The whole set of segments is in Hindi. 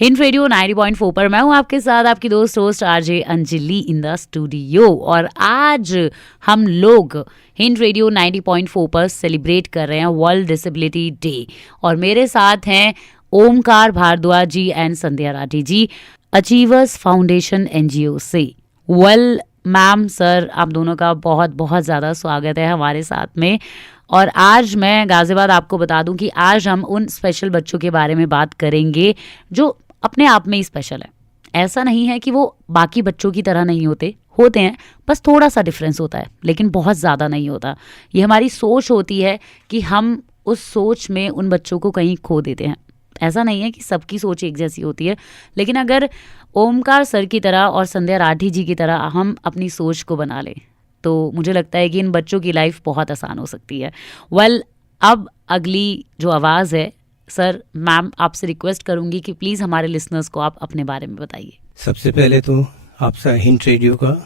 हिंट रेडियो 90.4 पर मैं हूं आपके साथ, आपकी दोस्त host RJ Anjali in the studio. और आज हम लोग हिंट रेडियो 90.4 पर सेलिब्रेट कर रहे हैं वर्ल्ड डिसेबिलिटी डे। और मेरे साथ हैं Omkar Bhardwaj ji and Sandhya Rathi ji, achievers foundation NGO से। वेल मैम, सर, आप दोनों का बहुत बहुत ज़्यादा स्वागत है हमारे साथ में। और आज मैं गाजियाबाद आपको बता दूं कि आज हम उन स्पेशल बच्चों के बारे में बात करेंगे जो अपने आप में ही स्पेशल है। ऐसा नहीं है कि वो बाकी बच्चों की तरह नहीं होते हैं, बस थोड़ा सा डिफरेंस होता है, लेकिन बहुत ज़्यादा नहीं होता। ये हमारी सोच होती है कि हम उस सोच में उन बच्चों को कहीं खो देते हैं। ऐसा नहीं है कि सबकी सोच एक जैसी होती है, लेकिन अगर ओमकार सर की तरह और संध्या राठी जी की तरह हम अपनी सोच को बना लें तो मुझे लगता है कि इन बच्चों की लाइफ बहुत आसान हो सकती है। वेल, अब अगली जो आवाज़ है, सर, मैम आपसे रिक्वेस्ट करूंगी कि प्लीज़ हमारे लिसनर्स को आप अपने बारे में बताइए। सबसे पहले तो आपसे हिंट रेडियो का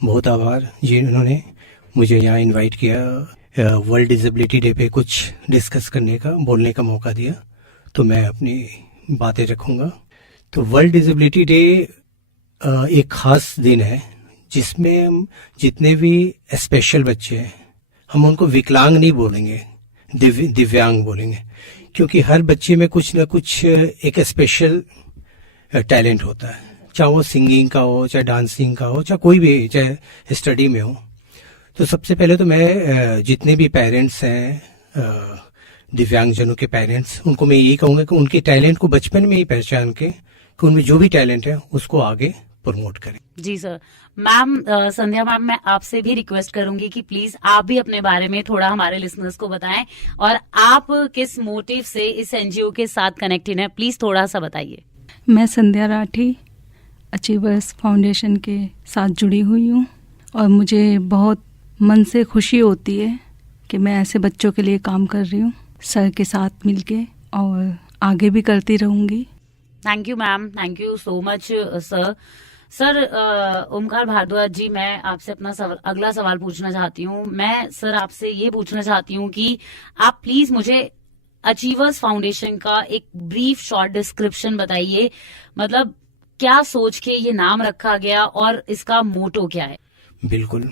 बहुत आभार जिन्होंने मुझे यहाँ इनवाइट किया, वर्ल्ड डिसेबिलिटी डे पे कुछ डिस्कस करने का, बोलने का मौका दिया, तो मैं अपनी बातें रखूँगा। तो वर्ल्ड डिसेबिलिटी डे एक ख़ास दिन है जिसमें हम जितने भी स्पेशल बच्चे हैं, हम उनको विकलांग नहीं बोलेंगे, दिव्यांग बोलेंगे, क्योंकि हर बच्चे में कुछ ना कुछ एक स्पेशल टैलेंट होता है, चाहे वो सिंगिंग का हो, चाहे डांसिंग का हो, चाहे कोई भी, चाहे स्टडी में हो। तो सबसे पहले तो मैं जितने भी पेरेंट्स हैं, दिव्यांगजनों के पेरेंट्स, उनको मैं यही कहूँगा कि उनके टैलेंट को बचपन में ही पहचान के कि उनमें जो भी टैलेंट है उसको आगे प्रमोट करें। जी सर। मैम, संध्या मैम, मैं आपसे भी रिक्वेस्ट करूंगी कि प्लीज आप भी अपने बारे में थोड़ा हमारे लिसनर्स को बताएं और आप किस मोटिव से इस एनजीओ के साथ कनेक्टेड हैं, प्लीज थोड़ा सा बताइए। मैं संध्या राठी अचीवर्स फाउंडेशन के साथ जुड़ी हुई हूँ और मुझे बहुत मन से खुशी होती है कि मैं ऐसे बच्चों के लिए काम कर रही हूँ सर के साथ मिलके, और आगे भी करती रहूँगी। Thank you ma'am, thank you so much sir. Sir, Omkar Bhardwaj ji, मैं आपसे अपना अगला सवाल पूछना चाहती हूँ। मैं सर आपसे ये पूछना चाहती हूँ कि आप प्लीज मुझे अचीवर्स फाउंडेशन का एक ब्रीफ शॉर्ट डिस्क्रिप्शन बताइए। मतलब क्या सोच के ये नाम रखा गया और इसका मोटो क्या है? बिल्कुल,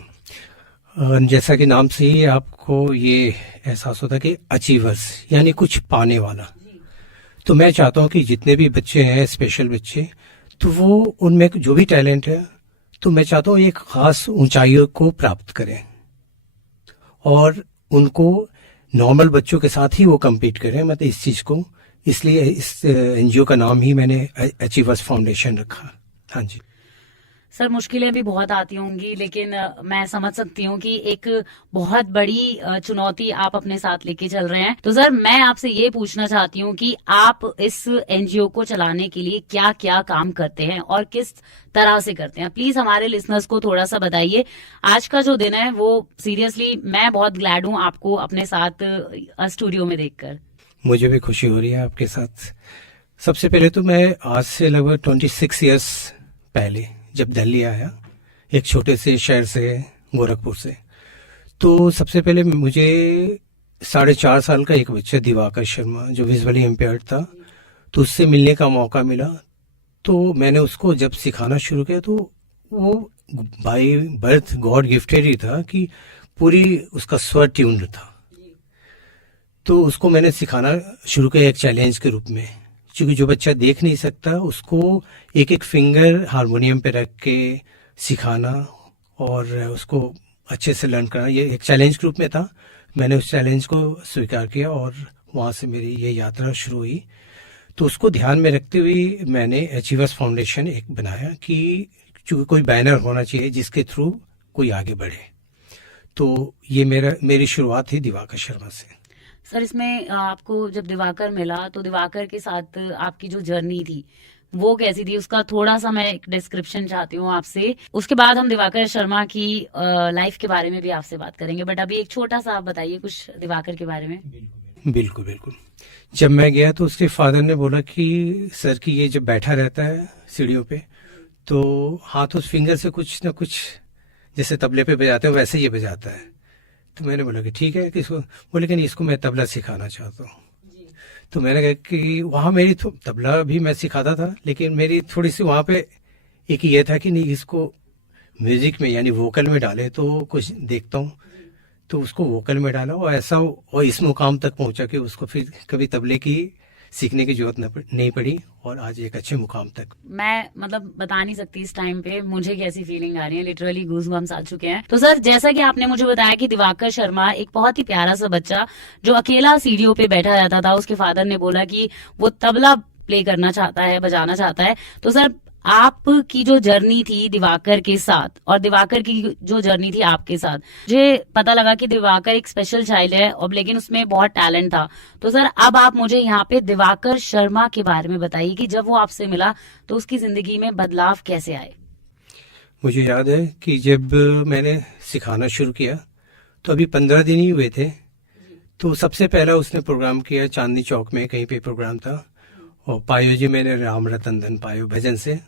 जैसा कि नाम से ही आपको ये एहसास होता है कि अचीवर्स यानी कुछ पाने वाला। तो मैं चाहता हूँ कि जितने भी बच्चे हैं, स्पेशल बच्चे, तो वो उनमें जो भी टैलेंट है, तो मैं चाहता हूँ एक खास ऊंचाइयों को प्राप्त करें और उनको नॉर्मल बच्चों के साथ ही वो compete करें। मतलब इस चीज़ को, इसलिए इस एनजीओ का नाम ही मैंने अचीवर्स फाउंडेशन रखा। हाँ जी सर, मुश्किलें भी बहुत आती होंगी, लेकिन मैं समझ सकती हूँ कि एक बहुत बड़ी चुनौती आप अपने साथ लेके चल रहे हैं। तो सर, मैं आपसे ये पूछना चाहती हूँ कि आप इस एनजीओ को चलाने के लिए क्या क्या काम करते हैं और किस तरह से करते हैं, प्लीज हमारे लिसनर्स को थोड़ा सा बताइए। आज का जो दिन है वो सीरियसली मैं बहुत ग्लैड हूँ आपको अपने साथ स्टूडियो में देखकर। मुझे भी खुशी हो रही है आपके साथ। सबसे पहले तो मैं आज से लगभग 26 ईयर्स पहले जब दिल्ली आया, एक छोटे से शहर से, गोरखपुर से, तो सबसे पहले मुझे 4.5 साल का एक बच्चा दिवाकर शर्मा जो विजुअली इम्पेयर्ड था, तो उससे मिलने का मौका मिला। तो मैंने उसको जब सिखाना शुरू किया तो वो बाय बर्थ गॉड गिफ्टेड ही था कि पूरी उसका स्वर ट्यून्ड था। तो उसको मैंने सिखाना शुरू किया एक चैलेंज के रूप में, क्योंकि जो बच्चा देख नहीं सकता उसको एक एक फिंगर हारमोनियम पे रख के सिखाना और उसको अच्छे से लर्न करना, ये एक चैलेंज के रूप में था। मैंने उस चैलेंज को स्वीकार किया और वहाँ से मेरी ये यात्रा शुरू हुई। तो उसको ध्यान में रखते हुए मैंने अचीवर्स फाउंडेशन एक बनाया कि चूँकि कोई बैनर होना चाहिए जिसके थ्रू कोई आगे बढ़े। तो ये मेरी शुरुआत थी दिवाकर शर्मा से। सर, इसमें आपको जब दिवाकर मिला तो दिवाकर के साथ आपकी जो जर्नी थी वो कैसी थी, उसका थोड़ा सा मैं एक डिस्क्रिप्शन चाहती हूँ आपसे। उसके बाद हम दिवाकर शर्मा की लाइफ के बारे में भी आपसे बात करेंगे, बट अभी एक छोटा सा आप बताइए कुछ दिवाकर के बारे में। बिल्कुल बिल्कुल। जब मैं गया तो उसके फादर ने बोला कि सर की ये जब बैठा रहता है सीढ़ियों पे तो हाथ उस फिंगर से कुछ ना कुछ जैसे तबले पे बजाते हैं वैसे ये बजाता है। तो मैंने बोला कि ठीक है, किसको बोले कि नहीं, इसको मैं तबला सिखाना चाहता हूँ। तो मैंने कहा कि वहाँ मेरी तबला भी मैं सिखाता था, लेकिन मेरी थोड़ी सी वहाँ पे एक ये था कि नहीं, इसको म्यूजिक में यानी वोकल में डाले तो कुछ देखता हूँ। तो उसको वोकल में डाला और ऐसा और इस मुकाम तक पहुंचा कि उसको फिर कभी तबले की सीखने की जरूरत नहीं पड़ी और आज एक अच्छे मुकाम तक। मैं मतलब बता नहीं सकती इस टाइम पे मुझे कैसी फीलिंग आ रही है, लिटरली गूज़बम्स आ चुके हैं। तो सर, जैसा कि आपने मुझे बताया कि दिवाकर शर्मा एक बहुत ही प्यारा सा बच्चा जो अकेला सीढ़ियों पे बैठा रहता था, उसके फादर ने बोला कि वो तबला प्ले करना चाहता है, बजाना चाहता है। तो सर, आपकी जो जर्नी थी दिवाकर के साथ और दिवाकर की जो जर्नी थी आपके साथ, मुझे पता लगा कि दिवाकर एक स्पेशल चाइल्ड है और लेकिन उसमें बहुत टैलेंट था। तो सर, अब आप मुझे यहाँ पे दिवाकर शर्मा के बारे में बताइए कि जब वो आपसे मिला तो उसकी जिंदगी में बदलाव कैसे आए। मुझे याद है कि जब मैंने सिखाना शुरू किया तो अभी 15 दिन ही हुए थे। तो सबसे पहला उसने प्रोग्राम किया चांदनी चौक में, कहीं पे प्रोग्राम था, और पायो जी मैंने राम रतन धन पायो भजन से।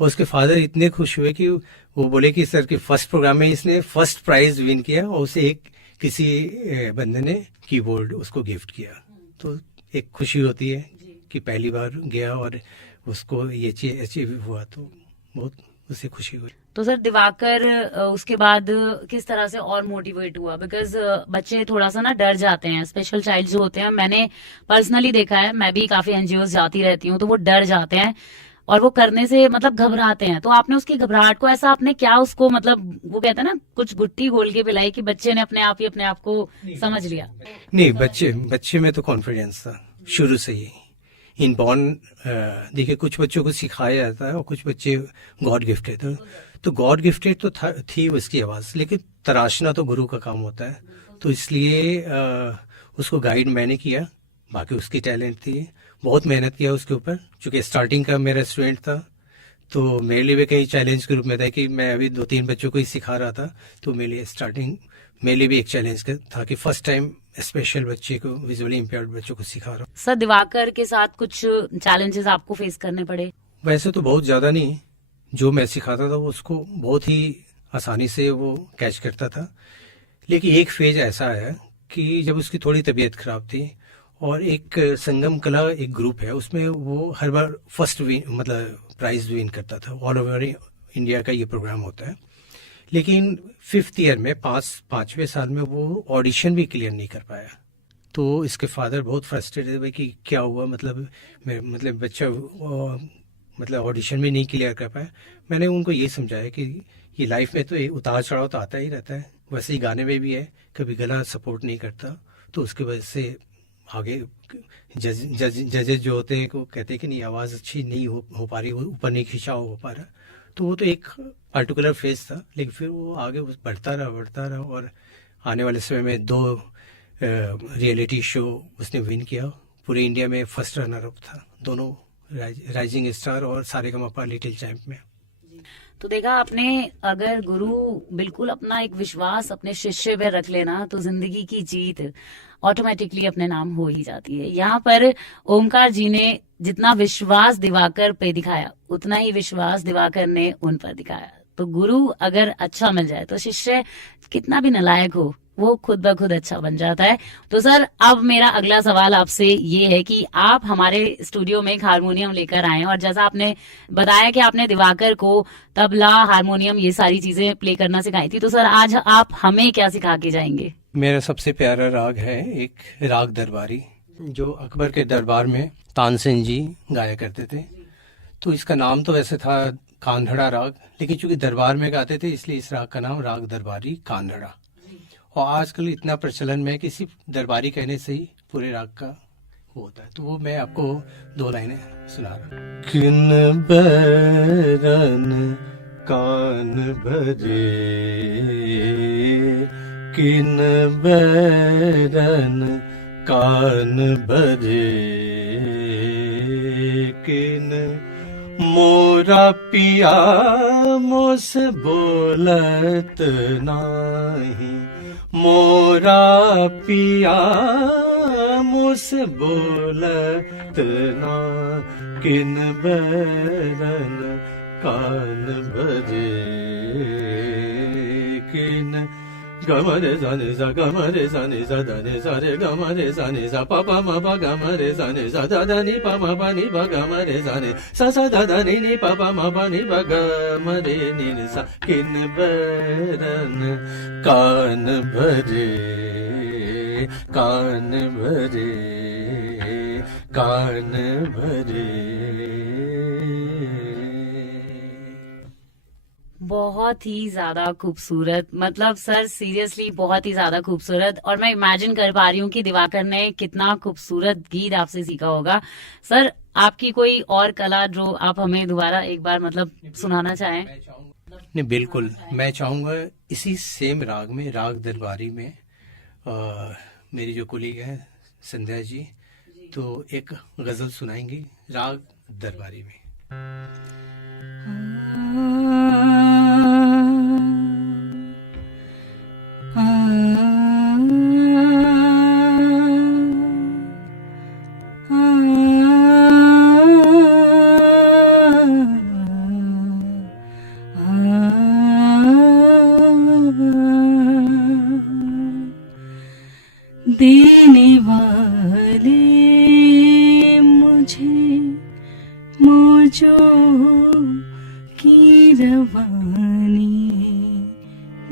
और उसके फादर इतने खुश हुए कि वो बोले कि सर के फर्स्ट प्रोग्राम में इसने फर्स्ट प्राइज विन किया और उसे एक किसी बंदे ने कीबोर्ड उसको गिफ्ट किया। तो एक खुशी होती है कि पहली बार गया और उसको ये चीज अचीव हुआ, तो बहुत उसे खुशी हुई। तो सर, दिवाकर उसके बाद किस तरह से और मोटिवेट हुआ? बिकॉज बच्चे थोड़ा सा ना डर जाते हैं, स्पेशल चाइल्ड जो होते हैं, मैंने पर्सनली देखा है, मैं भी काफी एनजीओ जाती रहती हूँ, तो वो डर जाते हैं और वो करने से मतलब घबराते हैं। तो आपने उसकी घबराहट को ऐसा आपने क्या उसको मतलब वो कहते हैं ना कुछ गुट्टी घोल के पिलाई कि बच्चे ने अपने आप को समझ लिया? नहीं, बच्चे में तो कॉन्फिडेंस था शुरू से ही, इनबॉर्न। देखिए, कुछ बच्चों को सिखाया जाता है और कुछ बच्चे गॉड गिफ्टेड है। तो गॉड गिफ्टेड तो थी उसकी आवाज, लेकिन तराशना तो गुरु का काम होता है। तो इसलिए उसको गाइड मैंने किया, बाकी उसकी टैलेंट थी, बहुत मेहनत किया उसके ऊपर। चूंकि स्टार्टिंग का मेरा स्टूडेंट था तो मेरे लिए भी कई चैलेंज के रूप में था कि मैं अभी 2-3 बच्चों को ही सिखा रहा था। तो मेरे लिए भी एक चैलेंज था कि फर्स्ट टाइम स्पेशल बच्चे को, विजुअली इम्पेयर्ड बच्चों को सिखा रहा हूँ। सर, दिवाकर के साथ कुछ चैलेंजेस आपको फेस करने पड़े? वैसे तो बहुत ज्यादा नहीं, जो मैं सिखाता था वो उसको बहुत ही आसानी से वो कैच करता था। लेकिन एक फेज ऐसा है कि जब उसकी थोड़ी तबीयत खराब थी और एक संगम कला एक ग्रुप है, उसमें वो हर बार फर्स्ट मतलब प्राइज विन करता था। ऑल ओवर इंडिया का ये प्रोग्राम होता है। लेकिन 5th ईयर में, 5वें साल में वो ऑडिशन भी क्लियर नहीं कर पाया। तो इसके फादर बहुत फ्रस्ट्रेटेड हुए कि क्या हुआ, मतलब बच्चा मतलब ऑडिशन में नहीं क्लियर कर पाया। मैंने उनको ये समझाया कि ये लाइफ में तो उतार चढ़ाव तो आता ही रहता है, वैसे ही गाने में भी है, कभी गला सपोर्ट नहीं करता। तो उसकी वजह से आगे जजेस जो होते हैं वो कहते हैं कि नहीं, आवाज़ अच्छी नहीं हो पा रही, ऊपर नहीं खिंचाव हो पा रहा। तो वो तो एक पर्टिकुलर फेज था, लेकिन फिर वो आगे बढ़ता रहा और आने वाले समय में 2 रियलिटी शो उसने विन किया। पूरे इंडिया में फर्स्ट रनर अप था, दोनों राइजिंग स्टार और सारेगामापा लिटिल चैंप में। तो देखा आपने, अगर गुरु बिल्कुल अपना एक विश्वास अपने शिष्य पे रख लेना तो जिंदगी की जीत ऑटोमेटिकली अपने नाम हो ही जाती है। यहाँ पर ओमकार जी ने जितना विश्वास दिवाकर पे दिखाया उतना ही विश्वास दिवाकर ने उन पर दिखाया। तो गुरु अगर अच्छा मिल जाए तो शिष्य कितना भी नालायक हो वो खुद ब खुद अच्छा बन जाता है। तो सर, अब मेरा अगला सवाल आपसे ये है कि आप हमारे स्टूडियो में एक हारमोनियम लेकर आए और जैसा आपने बताया कि आपने दिवाकर को तबला, हारमोनियम, ये सारी चीजें प्ले करना सिखाई थी, तो सर आज आप हमें क्या सिखा के जाएंगे? मेरा सबसे प्यारा राग है एक राग दरबारी, जो अकबर के दरबार में तानसेन जी गाया करते थे। तो इसका नाम तो वैसे था कान्हड़ा राग, लेकिन चूंकि दरबार में गाते थे इसलिए इस राग का नाम राग दरबारी कान्हड़ा। और आजकल इतना प्रचलन में है कि सिर्फ दरबारी कहने से ही पूरे राग का होता है। तो वो मैं आपको 2 लाइनें सुना रहा हूँ। किन बैरन कान भजे, किन बैरन कान भजे, किन मोरा पिया मोस बोलत नाही, मोरा पिया मुस बोलत ना, किन बैरन कान भजे, किन ग म रे सा नि सा ग म रे सा नि सा ध नि सा रे ग म रे सा नि सा प प म प ग म रे सा नि सा ध ध नि प म प नि प ग म रे सा नि सा सा ध ध नि नि प प म प नि प ग म रे नि नि सा किन बरन कान भरे कान भरे कान भरे। बहुत ही ज्यादा खूबसूरत, मतलब सर सीरियसली बहुत ही ज्यादा खूबसूरत। और मैं इमेजिन कर पा रही हूँ कि दिवाकर ने कितना खूबसूरत गीत आपसे सीखा होगा। सर आपकी कोई और कला जो आप हमें दोबारा एक बार मतलब सुनाना चाहें? नहीं, बिल्कुल मैं चाहूँगा इसी सेम राग में, राग दरबारी में मेरी जो कुलीग है संध्या जी, तो एक गजल सुनाएंगी राग दरबारी में। देने वाले मुझे मौजों की रवानी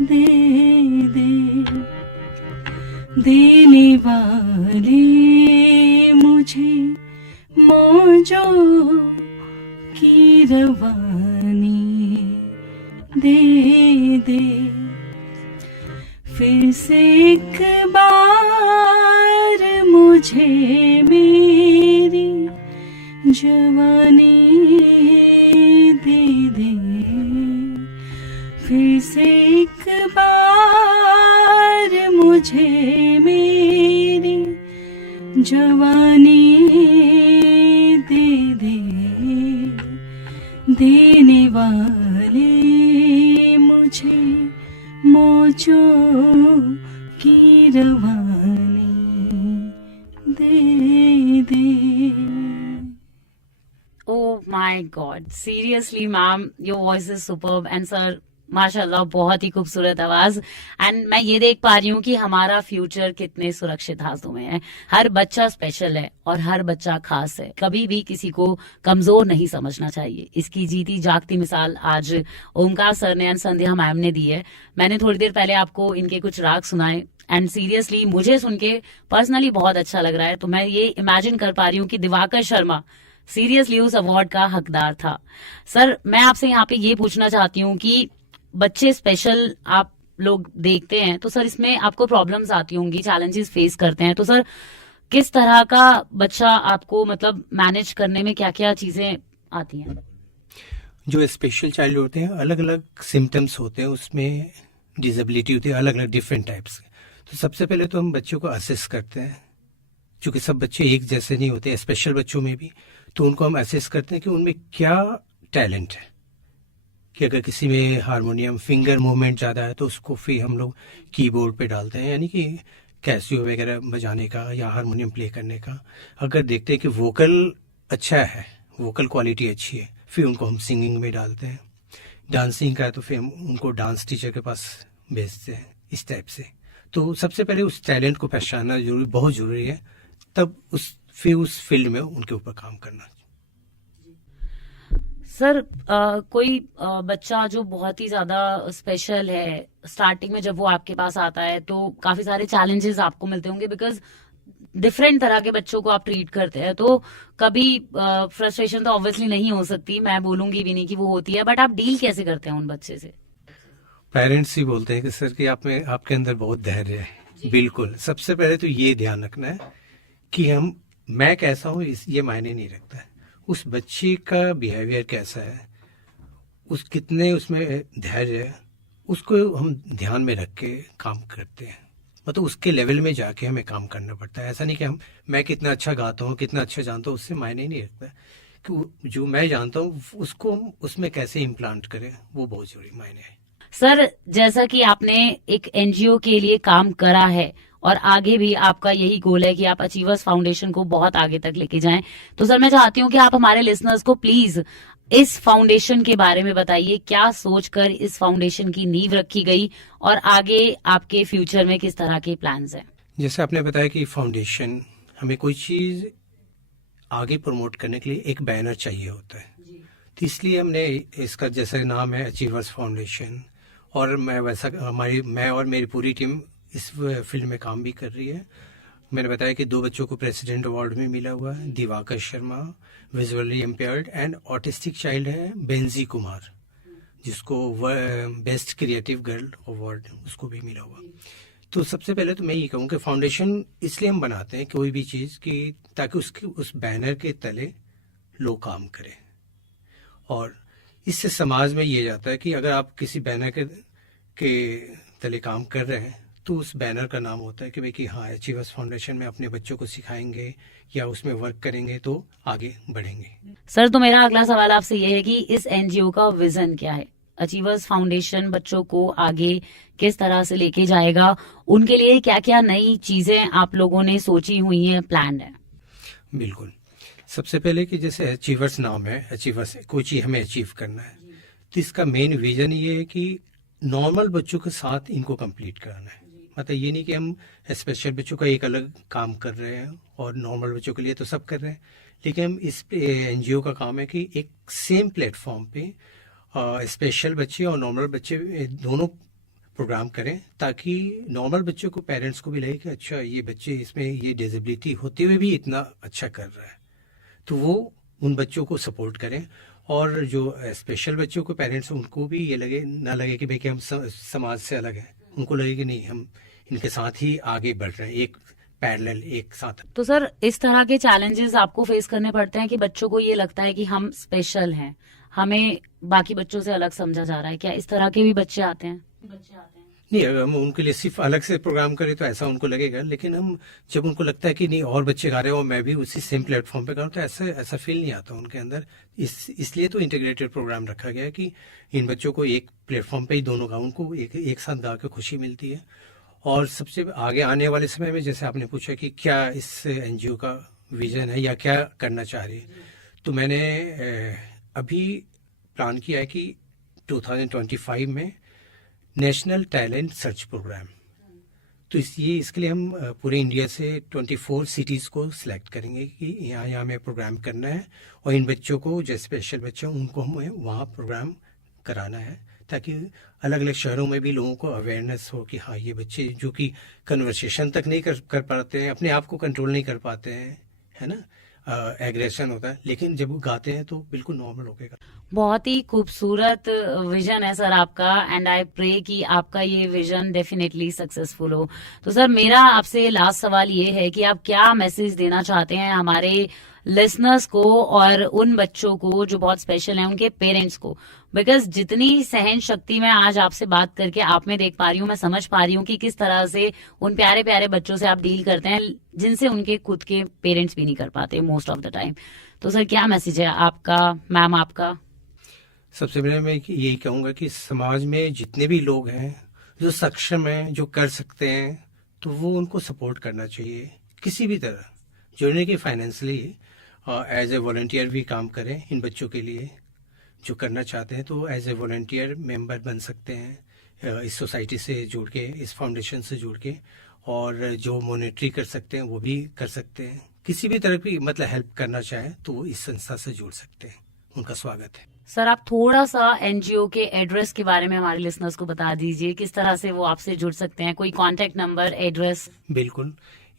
दे दे, देने वाले मुझे मौजों की रवानी दे दे, फिर से एक बार मुझे मेरी जवानी दे दे, फिर से एक बार मुझे मेरी जवानी दे दे, देने वाले मुझे मौजों की रवानी दे दे। Oh my God, seriously ma'am, your voice is superb and sir माशाल्लाह बहुत ही खूबसूरत आवाज। एंड मैं ये देख पा रही हूँ कि हमारा फ्यूचर कितने सुरक्षित हाथों में है। हर बच्चा स्पेशल है और हर बच्चा खास है, कभी भी किसी को कमजोर नहीं समझना चाहिए। इसकी जीती जागती मिसाल आज ओमकार सर ने एंड संध्या मैम ने दी है। मैंने थोड़ी देर पहले आपको इनके कुछ राग सुनाए एंड सीरियसली मुझे सुन के पर्सनली बहुत अच्छा लग रहा है। तो मैं ये इमेजिन कर पा रही हूँ कि दिवाकर शर्मा सीरियसली उस अवार्ड का हकदार था। सर मैं आपसे यहाँ पे ये पूछना चाहती हूँ कि बच्चे स्पेशल आप लोग देखते हैं, तो सर इसमें आपको प्रॉब्लम्स आती होंगी, चैलेंजेस फेस करते हैं, तो सर किस तरह का बच्चा आपको मतलब मैनेज करने में क्या क्या चीजें आती हैं? जो स्पेशल चाइल्ड होते हैं अलग अलग सिम्टम्स होते हैं, उसमें डिसेबिलिटी होती है अलग अलग डिफरेंट टाइप्स के। तो सबसे पहले तो हम बच्चों को असेस करते हैं, क्योंकि सब बच्चे एक जैसे नहीं होते, स्पेशल बच्चों में भी। तो उनको हम असेस करते हैं कि उनमें क्या टैलेंट है, कि अगर किसी में हारमोनियम फिंगर मूवमेंट ज़्यादा है तो उसको फिर हम लोग कीबोर्ड पे डालते हैं, यानी कि कैसियो वगैरह बजाने का या हारमोनियम प्ले करने का। अगर देखते हैं कि वोकल अच्छा है, वोकल क्वालिटी अच्छी है, फिर उनको हम सिंगिंग में डालते हैं। डांसिंग का है तो फिर हम उनको डांस टीचर के पास भेजते हैं, इस टाइप से। तो सबसे पहले उस टैलेंट को पहचानना बहुत ज़रूरी है, तब फिर उस फील्ड में उनके ऊपर काम करना। सर कोई बच्चा जो बहुत ही ज्यादा स्पेशल है, स्टार्टिंग में जब वो आपके पास आता है तो काफी सारे चैलेंजेस आपको मिलते होंगे, बिकॉज डिफरेंट तरह के बच्चों को आप ट्रीट करते हैं, तो कभी फ्रस्ट्रेशन तो ऑब्वियसली नहीं हो सकती, मैं बोलूंगी भी नहीं कि वो होती है, बट आप डील कैसे करते हैं उन बच्चे से? पेरेंट्स ही बोलते हैं कि सर कि आपके अंदर बहुत धैर्य है। बिल्कुल, सबसे पहले तो ये ध्यान रखना है कि मैं कैसा हूँ ये मायने नहीं रखता है, उस बच्चे का बिहेवियर कैसा है, कितने उसमें धैर्य है, उसको हम ध्यान में रख के काम करते हैं। मतलब उसके लेवल में जाके हमें काम करना पड़ता है। ऐसा नहीं कि मैं कितना अच्छा गाता हूँ, कितना अच्छा जानता हूँ, उससे मायने नहीं रखता कि जो मैं जानता हूँ उसको हम उसमें कैसे इम्प्लांट करें, वो बहुत जरूरी मायने है। सर जैसा कि आपने एक एनजीओ के लिए काम करा है और आगे भी आपका यही गोल है कि आप अचीवर्स फाउंडेशन को बहुत आगे तक लेके जाएं, तो सर मैं चाहती हूँ कि आप हमारे लिसनर्स को प्लीज इस फाउंडेशन के बारे में बताइए, क्या सोचकर इस फाउंडेशन की नींव रखी गई और आगे आपके फ्यूचर में किस तरह के प्लान्स हैं? जैसे आपने बताया कि फाउंडेशन, हमें कोई चीज़ आगे प्रमोट करने के लिए एक बैनर चाहिए होता है, तो इसलिए हमने इसका जैसे नाम है अचीवर्स फाउंडेशन, और मैं और मेरी पूरी टीम इस फील्ड में काम भी कर रही है। मैंने बताया कि 2 बच्चों को प्रेसिडेंट अवार्ड में मिला हुआ है, Diwakar Sharma visually impaired and autistic child है बेंजी कुमार, जिसको बेस्ट क्रिएटिव गर्ल अवार्ड उसको भी मिला हुआ। तो सबसे पहले तो मैं ये कहूँ कि फाउंडेशन इसलिए हम बनाते हैं कोई भी चीज़ कि ताकि उस बैनर के तले लोग काम करें, और इससे समाज में ये जाता है कि अगर आप किसी बैनर के तले काम कर रहे हैं तो उस बैनर का नाम होता है कि भाई कि हाँ, अचीवर्स फाउंडेशन में अपने बच्चों को सिखाएंगे या उसमें वर्क करेंगे तो आगे बढ़ेंगे। सर, तो मेरा अगला सवाल आपसे ये है कि इस एनजीओ का विजन क्या है? अचीवर्स फाउंडेशन बच्चों को आगे किस तरह से लेके जाएगा? उनके लिए क्या क्या नई चीजें आप लोगों ने सोची हुई हैं, प्लान है? बिल्कुल, सबसे पहले कि जैसे अचीवर्स नाम है, अचीवर्स कोई चीज़ हमें अचीव करना है, तो इसका मेन विजन ये है कि नॉर्मल बच्चों के साथ इनको कंप्लीट कराना है। मतलब ये नहीं कि हम स्पेशल बच्चों का एक अलग काम कर रहे हैं और नॉर्मल बच्चों के लिए तो सब कर रहे हैं, लेकिन हम इस एनजीओ का काम है कि एक सेम प्लेटफॉर्म पे स्पेशल बच्चे और नॉर्मल बच्चे दोनों प्रोग्राम करें, ताकि नॉर्मल बच्चों को, पेरेंट्स को भी लगे कि अच्छा, ये बच्चे इसमें ये डिसेबिलिटी होते हुए भी इतना अच्छा कर रहा है, तो वो उन बच्चों को सपोर्ट करें। और जो स्पेशल बच्चों को पेरेंट्स, उनको भी ये ना लगे कि भाई कि हम समाज से अलग हैं, उनको लगे कि नहीं, हम इनके साथ ही आगे बढ़ रहे हैं, एक पैरेलल एक साथ। तो सर, इस तरह के चैलेंजेस आपको फेस करने पड़ते हैं कि बच्चों को ये लगता है कि हम स्पेशल हैं, हमें बाकी बच्चों से अलग समझा जा रहा है, क्या इस तरह के भी बच्चे आते हैं? नहीं, अगर हम उनके लिए सिर्फ अलग से प्रोग्राम करें तो ऐसा उनको लगेगा, लेकिन हम जब उनको लगता है कि नहीं और बच्चे गा रहे हैं और मैं भी उसी सेम प्लेटफॉर्म पे करूँ, तो ऐसा फील नहीं आता उनके अंदर। इसलिए तो इंटीग्रेटेड प्रोग्राम रखा गया है कि इन बच्चों को एक प्लेटफॉर्म पे ही दोनों गाँव को एक साथ गा के खुशी मिलती है। और सबसे आगे आने वाले समय में, जैसे आपने पूछा कि क्या इस एनजीओ का विजन है या क्या करना चाह रही है, तो मैंने अभी प्लान किया है कि 2025 में नेशनल टैलेंट सर्च प्रोग्राम, तो इसके लिए हम पूरे इंडिया से 24 सिटीज़ को सिलेक्ट करेंगे कि यहाँ हमें प्रोग्राम करना है, और इन बच्चों को, जो स्पेशल बच्चे हैं, उनको हमें वहाँ प्रोग्राम कराना है, ताकि अलग अलग शहरों में भी लोगों को अवेयरनेस हो कि हाँ, ये बच्चे जो कि कन्वर्सेशन तक नहीं कर पाते हैं, अपने आप को कंट्रोल नहीं कर पाते हैं, है ना, एग्रेशन होता है, लेकिन जब वो गाते हैं तो बिल्कुल नॉर्मल हो गया। बहुत ही खूबसूरत विजन है सर आपका, एंड आई प्रे कि आपका ये विजन डेफिनेटली सक्सेसफुल हो। तो सर, मेरा आपसे लास्ट सवाल ये है कि आप क्या मैसेज देना चाहते हैं हमारे लिसनर्स को और उन बच्चों को जो बहुत स्पेशल हैं, उनके पेरेंट्स को? बिकॉज जितनी सहन शक्ति मैं आज आपसे बात करके आप में देख पा रही हूँ, मैं समझ पा रही हूँ कि किस तरह से उन प्यारे प्यारे बच्चों से आप डील करते हैं, जिनसे उनके खुद के पेरेंट्स भी नहीं कर पाते मोस्ट ऑफ द टाइम। तो सर, क्या मैसेज है आपका, मैम आपका? सबसे पहले मैं यही कहूँगा कि समाज में जितने भी लोग हैं जो सक्षम हैं, जो कर सकते हैं, तो वो उनको सपोर्ट करना चाहिए किसी भी तरह, जो नहीं कि फाइनेंशियली, एज ए वॉलंटियर भी काम करें इन बच्चों के लिए। जो करना चाहते हैं तो एज ए वॉलंटियर मेंबर बन सकते हैं इस सोसाइटी से जुड़ के, इस फाउंडेशन से जुड़ के, और जो मॉनिटरी कर सकते हैं वो भी कर सकते हैं। किसी भी तरह की मतलब हेल्प करना चाहें तो वो इस संस्था से जुड़ सकते हैं, उनका स्वागत है। सर, आप थोड़ा सा एनजीओ के एड्रेस के बारे में हमारे लिसनर्स को बता दीजिए, किस तरह से वो आपसे जुड़ सकते हैं, कोई कांटेक्ट नंबर, एड्रेस? बिल्कुल,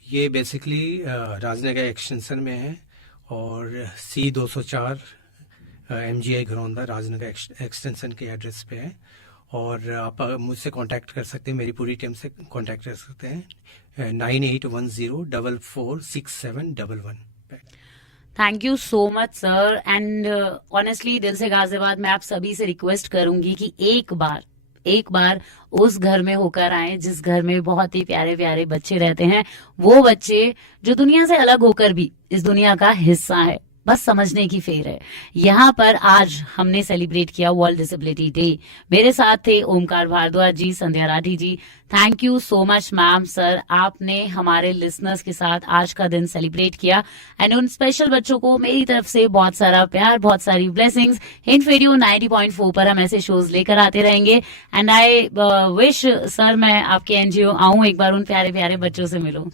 ये बेसिकली राजनगर एक्सटेंशन में है, और C204 MGI घरौंदा राजनगर एक्सटेंशन के एड्रेस पे है, और आप मुझसे कांटेक्ट कर सकते हैं, मेरी पूरी टीम से कांटेक्ट कर सकते हैं 9810446711 पे। Thank you so much sir, and honestly दिल से गाजियाबाद मैं आप सभी से रिक्वेस्ट करूंगी कि एक बार उस घर में होकर आए जिस घर में बहुत ही प्यारे बच्चे रहते हैं, वो बच्चे जो दुनिया से अलग होकर भी इस दुनिया का हिस्सा है, बस समझने की फेर है। यहाँ पर आज हमने सेलिब्रेट किया वर्ल्ड डिसेबिलिटी डे। मेरे साथ थे Omkar Bhardwaj ji, Sandhya Rathi ji. Thank you so much ma'am, sir, आपने हमारे लिसनर्स के साथ आज का दिन सेलिब्रेट किया। एंड उन स्पेशल बच्चों को मेरी तरफ से बहुत सारा प्यार, बहुत सारी ब्लेसिंग्स। हिंट रेडियो 90.4 पर हम ऐसे शोज लेकर आते रहेंगे। एंड आई विश सर मैं आपके एनजीओ आऊं, एक बार उन प्यारे प्यारे बच्चों से मिलूं।